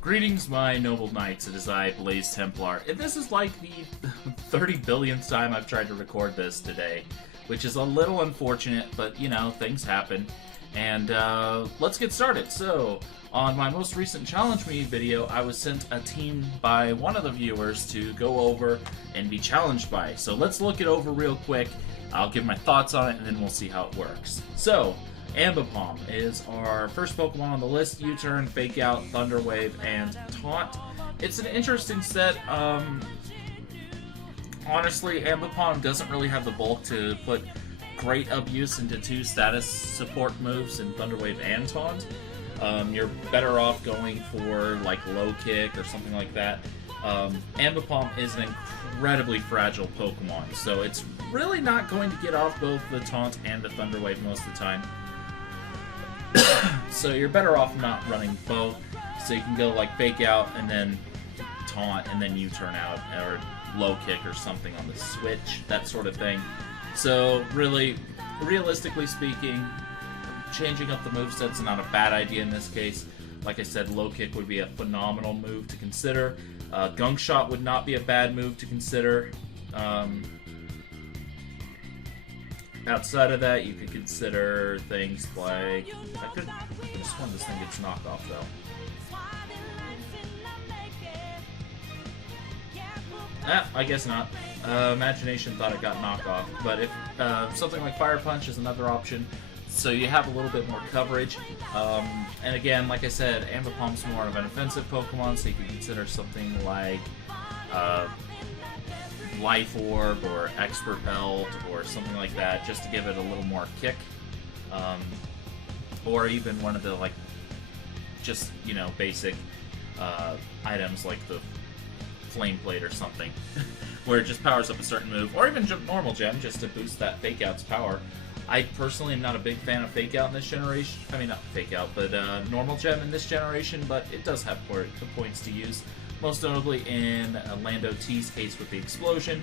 Greetings, my noble knights. It is I, Blaze Templar, and this is like the 30 billionth time I've tried to record this today, which is a little unfortunate, but you know, things happen. And let's get started. So, on my most recent Challenge Me video, I was sent a team by one of the viewers to go over and be challenged by. So let's look it over real quick. I'll give my thoughts on it, and then we'll see how it works. So, Ambipom is our first Pokemon on the list. U-Turn, Fake Out, Thunder Wave, and Taunt. It's an interesting set. Honestly, Ambipom doesn't really have the bulk to put great abuse into two status support moves in Thunder Wave and Taunt. You're better off going for like Low Kick or something like that. Ambipom is an incredibly fragile Pokemon, so it's really not going to get off both the Taunt and the Thunder Wave most of the time. So you're better off not running both, so you can go like Fake Out and then Taunt and then U-Turn out, or Low Kick or something on the switch, that sort of thing. So really, realistically speaking, changing up the moveset's not a bad idea in this case. Like I said, Low Kick would be a phenomenal move to consider. Gunk Shot would not be a bad move to consider. Outside of that, you could consider things like... I just wonder this thing gets knocked off, though. I guess not. Imagination thought it got knocked off. But if something like Fire Punch is another option, so you have a little bit more coverage. And again, like I said, Ambipom's more of an offensive Pokemon, so you can consider something like Life Orb or Expert Belt or something like that, just to give it a little more kick. Or even one of the, like, just, you know, basic items like the Flame Blade or something, where it just powers up a certain move, or even normal gem, just to boost that Fake Out's power. I personally am not a big fan of Fake Out in this generation. I mean, not Fake Out, but normal gem in this generation, but it does have points to use. Most notably in Lando T's case with the explosion.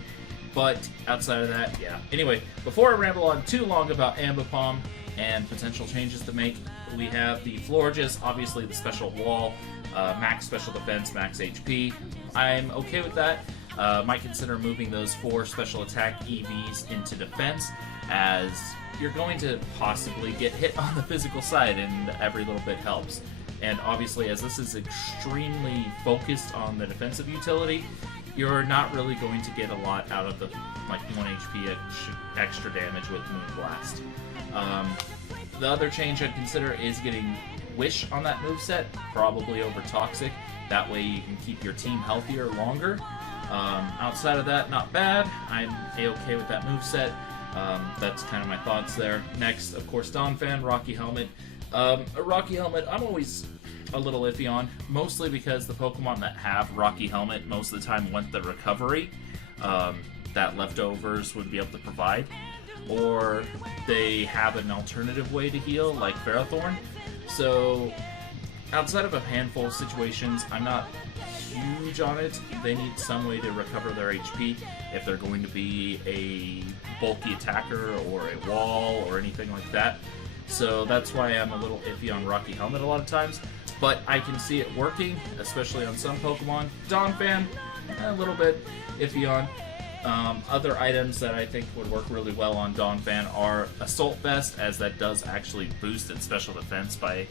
But outside of that, yeah. Anyway, before I ramble on too long about Ambipom and potential changes to make, we have the Florges, obviously the special wall, max special defense, max HP. I'm okay with that. Might consider moving those 4 special attack EVs into defense, as you're going to possibly get hit on the physical side, and every little bit helps. And obviously, as this is extremely focused on the defensive utility, you're not really going to get a lot out of the like 1 HP extra damage with Moonblast. The other change I'd consider is getting Wish on that moveset, probably over Toxic. That way you can keep your team healthier longer. Outside of that, not bad. I'm A-okay with that moveset. That's kind of my thoughts there. Next, of course, Donphan, Rocky Helmet. A Rocky Helmet, I'm always a little iffy on, mostly because the Pokemon that have Rocky Helmet most of the time want the recovery that Leftovers would be able to provide, or they have an alternative way to heal, like Ferrothorn. So, outside of a handful of situations, I'm not huge on it. They need some way to recover their HP if they're going to be a bulky attacker or a wall or anything like that. So that's why I'm a little iffy on Rocky Helmet a lot of times. But I can see it working, especially on some Pokemon. Donphan, a little bit iffy on. Other items that I think would work really well on Donphan are Assault Vest, as that does actually boost its special defense by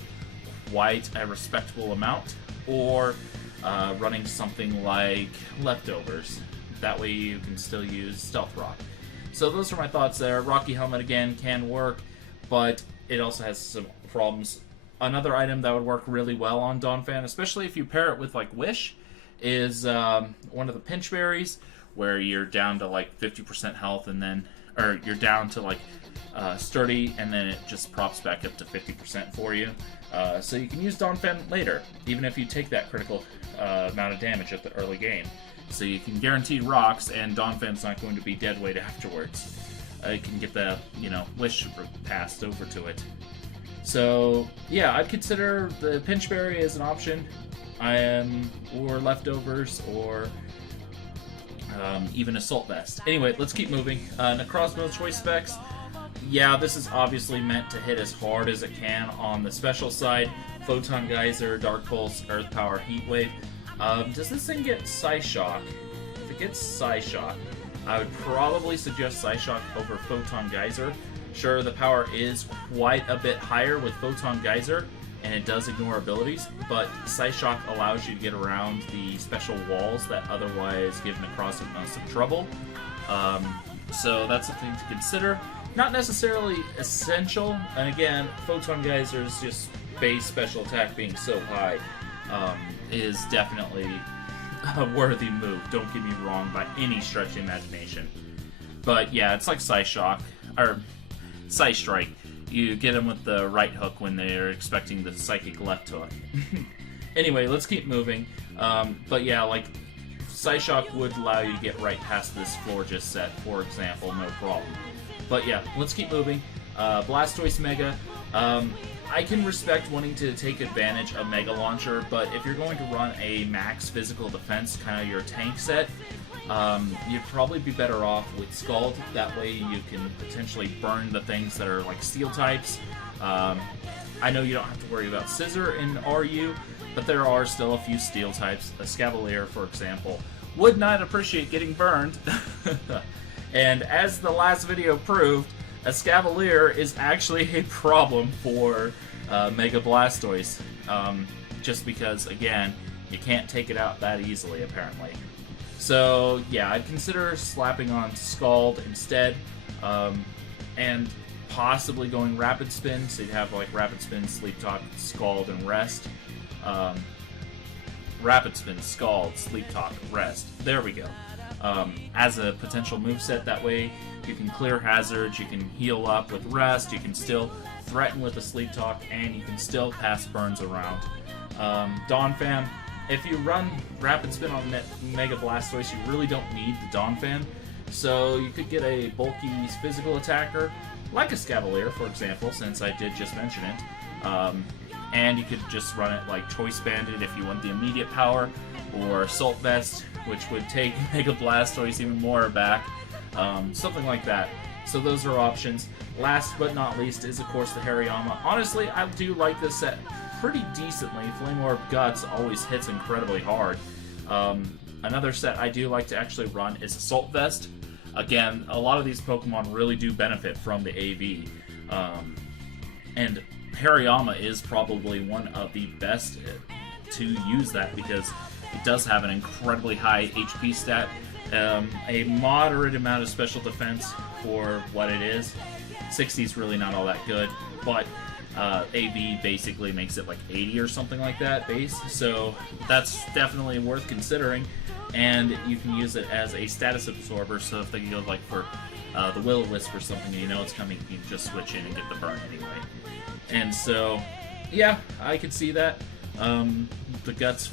quite a respectable amount. Or running something like Leftovers. That way you can still use Stealth Rock. So those are my thoughts there. Rocky Helmet, again, can work, but it also has some problems. Another item that would work really well on Donphan, especially if you pair it with like Wish, is one of the Pinch Berries, where you're down to like 50% health, and then, or you're down to like Sturdy, and then it just props back up to 50% for you. So you can use Donphan later, even if you take that critical amount of damage at the early game. So you can guarantee rocks, and Donphan's not going to be dead weight afterwards. You can get the, you know, Wish passed over to it. So, yeah, I'd consider the Pinch Berry as an option, or Leftovers, or even Assault Vest. Anyway, let's keep moving. Necrozma Choice Specs. Yeah, this is obviously meant to hit as hard as it can on the special side. Photon Geyser, Dark Pulse, Earth Power, Heat Wave. Does this thing get Psyshock? If it gets Psyshock, I would probably suggest Psyshock over Photon Geyser. Sure, the power is quite a bit higher with Photon Geyser, and it does ignore abilities, but Psyshock allows you to get around the special walls that otherwise give Necrozma some trouble. So that's something to consider. Not necessarily essential, and again, Photon Geyser's just base special attack being so high is definitely a worthy move. Don't get me wrong by any stretch of the imagination. But yeah, it's like Psyshock, or Psystrike. You get them with the right hook when they're expecting the psychic left hook. Anyway, let's keep moving. But yeah, like, Psyshock would allow you to get right past this Florges set, for example, no problem. But yeah, let's keep moving. Blastoise Mega. I can respect wanting to take advantage of Mega Launcher, but if you're going to run a max physical defense, kind of your tank set, you'd probably be better off with Scald. That way you can potentially burn the things that are like steel types. I know you don't have to worry about Scissor in RU, but there are still a few steel types. A Scavalier, for example, would not appreciate getting burned. And as the last video proved, a Scavalier is actually a problem for Mega Blastoise. Just because, again, you can't take it out that easily, apparently. So, yeah, I'd consider slapping on Scald instead, and possibly going Rapid Spin, so you'd have, like, Rapid Spin, Sleep Talk, Scald, and Rest. Rapid Spin, Scald, Sleep Talk, Rest. There we go. As a potential moveset, that way you can clear hazards, you can heal up with Rest, you can still threaten with a Sleep Talk, and you can still pass burns around. Donphan, if you run Rapid Spin on Mega Blastoise, you really don't need the Donphan, so you could get a bulky physical attacker, like a Scavalier, for example, since I did just mention it, and you could just run it like Choice Bandit if you want the immediate power, or Assault Vest, which would take Mega Blastoise even more back, something like that. So those are options. Last but not least is, of course, the Hariyama. Honestly, I do like this set pretty decently. Flame Orb Guts always hits incredibly hard. Another set I do like to actually run is Assault Vest. Again, a lot of these Pokemon really do benefit from the AV. And Hariyama is probably one of the best to use that because it does have an incredibly high HP stat, a moderate amount of special defense for what it is. 60 is really not all that good, but AV basically makes it like 80 or something like that base, so that's definitely worth considering, and you can use it as a status absorber, so if they go like for the Will-O-Wisp or something and you know it's coming, you can just switch in and get the burn anyway. And so, yeah, I could see that. The Guts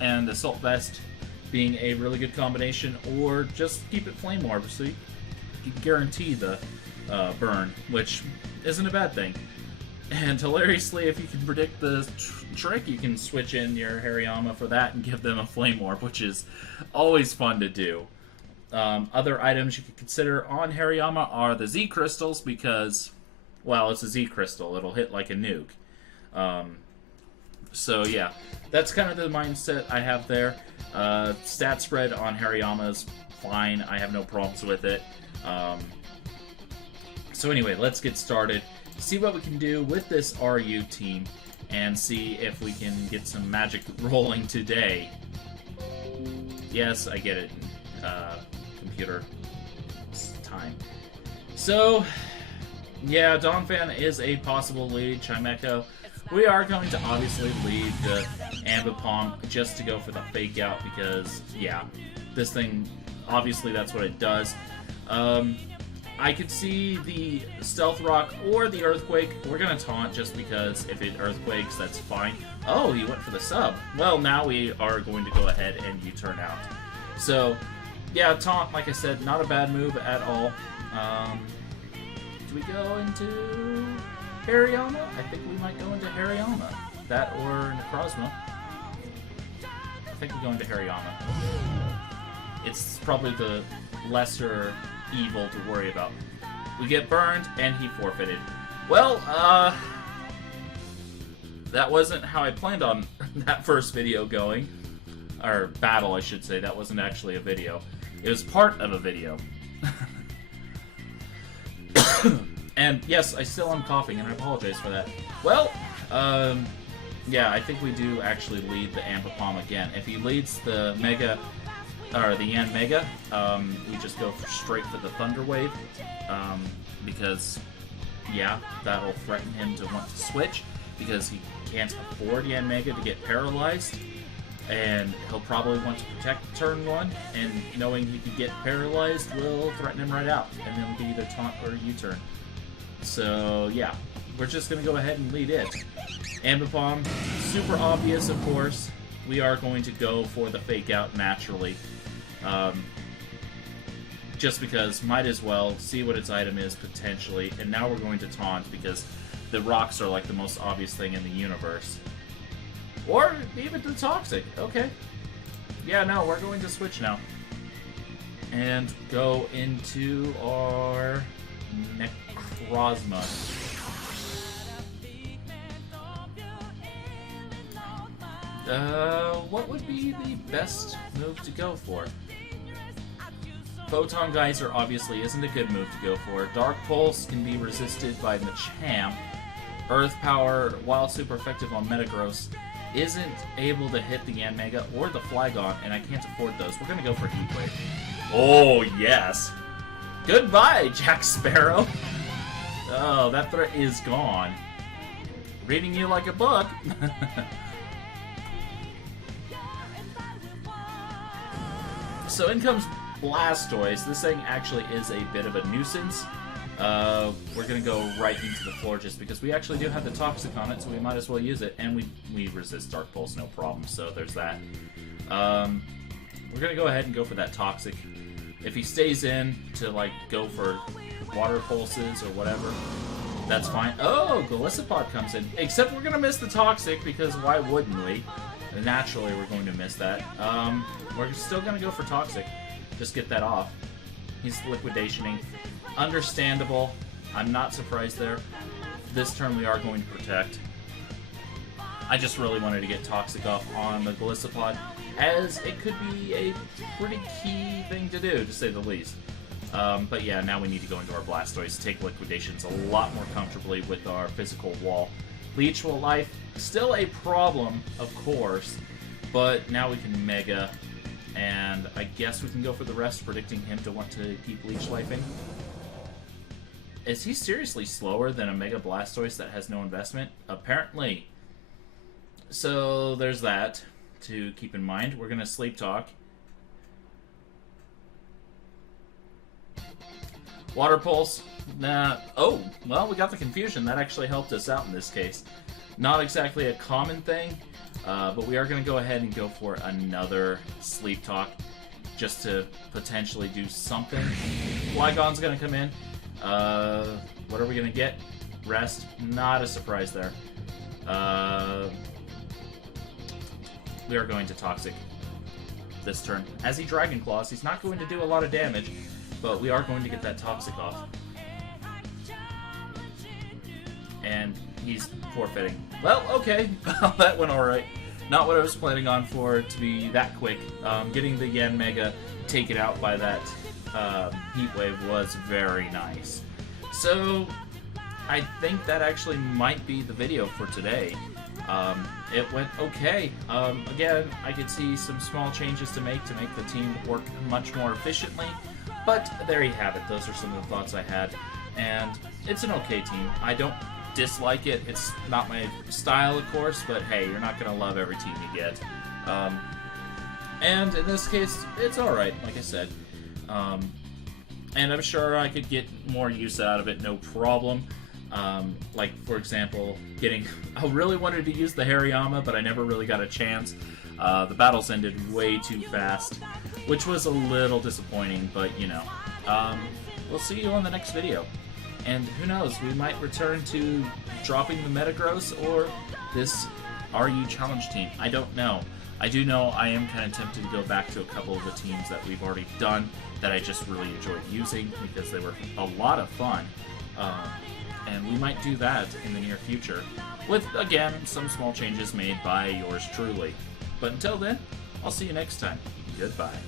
and Assault Vest being a really good combination, or just keep it Flame Orb so you can guarantee the burn, which isn't a bad thing. And hilariously, if you can predict the trick, you can switch in your Hariyama for that and give them a Flame Orb, which is always fun to do. Other items you could consider on Hariyama are the Z Crystals, because, well, it's a Z Crystal. It'll hit like a nuke. So yeah, that's kind of the mindset I have there. Stat spread on Hariyama is fine. I have no problems with it. So anyway, let's get started. See what we can do with this RU team, and see if we can get some magic rolling today. Yes, I get it. Computer time. So, yeah, Donphan is a possible lead. Chimecho. We are going to obviously lead the Ambipom just to go for the fake out because, yeah, this thing, obviously that's what it does. I could see the Stealth Rock or the Earthquake. We're going to taunt just because if it Earthquakes, that's fine. Oh, he went for the sub. Well, now we are going to go ahead and U-turn out. So, yeah, taunt, like I said, not a bad move at all. Do we go into Hariyama? I think we might go into Hariyama. That or Necrozma. I think we go into Hariyama. It's probably the lesser evil to worry about. We get burned, and he forfeited. Well, that wasn't how I planned on that first video going. Or battle, I should say. That wasn't actually a video. It was part of a video. And yes, I still am coughing, and I apologize for that. Well, yeah, I think we do actually lead the Ambipom again. If he leads the Mega, or the Yan Mega, we just go straight for the Thunder Wave, because, yeah, that'll threaten him to want to switch, because he can't afford Yan Mega to get paralyzed, and he'll probably want to protect turn 1, and knowing he could get paralyzed will threaten him right out, and then it'll be either taunt or U-turn. So, yeah, we're just going to go ahead and lead it. Ambipom, super obvious, of course. We are going to go for the fake out naturally. Just because, might as well see what its item is, potentially. And now we're going to taunt, because the rocks are like the most obvious thing in the universe. Or even the toxic. Okay. Yeah, no, we're going to switch now. And go into our Necrozma. What would be the best move to go for? Photon Geyser obviously isn't a good move to go for. Dark Pulse can be resisted by Machamp. Earth Power, while super effective on Metagross, isn't able to hit the Yanmega or the Flygon, and I can't afford those. We're gonna go for Heat Wave. Oh, yes! Goodbye, Jack Sparrow! Oh, that threat is gone. Reading you like a book. So in comes Blastoise. This thing actually is a bit of a nuisance. We're going to go right into the floor just because we actually do have the Toxic on it, so we might as well use it. And we resist Dark Pulse, no problem, so there's that. We're going to go ahead and go for that Toxic. If he stays in to, like, go for Water Pulses or whatever, that's fine. Oh, Golisopod comes in. Except we're going to miss the Toxic, because why wouldn't we? Naturally, we're going to miss that. We're still going to go for Toxic. Just get that off. He's liquidationing. Understandable. I'm not surprised there. This turn we are going to protect. I just really wanted to get Toxic off on the Golisopod, as it could be a pretty key thing to do, to say the least. But yeah, now we need to go into our Blastoise, take liquidations a lot more comfortably with our physical wall. Leech Life, still a problem, of course, but now we can Mega, and I guess we can go for the rest, predicting him to want to keep Leech Lifing. Is he seriously slower than a Mega Blastoise that has no investment? Apparently. So there's that to keep in mind. We're going to Sleep Talk. Water Pulse. Nah. Oh, well, we got the Confusion. That actually helped us out in this case. Not exactly a common thing, but we are going to go ahead and go for another Sleep Talk just to potentially do something. Flygon's going to come in. What are we going to get? Rest. Not a surprise there. We are going to Toxic this turn. As he Dragon Claws, he's not going to do a lot of damage, but we are going to get that Toxic off. And he's forfeiting. Well, okay. That went alright. Not what I was planning on for it to be that quick. Getting the Yanmega taken out by that Heat Wave was very nice. So, I think that actually might be the video for today. It went okay. Again, I could see some small changes to make the team work much more efficiently. But there you have it. Those are some of the thoughts I had. And it's an okay team. I don't dislike it. It's not my style, of course, but hey, you're not going to love every team you get. And in this case, it's alright, like I said. And I'm sure I could get more use out of it, no problem. Like, for example, I really wanted to use the Hariyama, but I never really got a chance. The battles ended way too fast, which was a little disappointing, but, you know. We'll see you on the next video. And who knows, we might return to dropping the Metagross or this RU Challenge team. I don't know. I do know I am kind of tempted to go back to a couple of the teams that we've already done that I just really enjoyed using because they were a lot of fun. and we might do that in the near future, with, again, some small changes made by yours truly. But until then, I'll see you next time. Goodbye.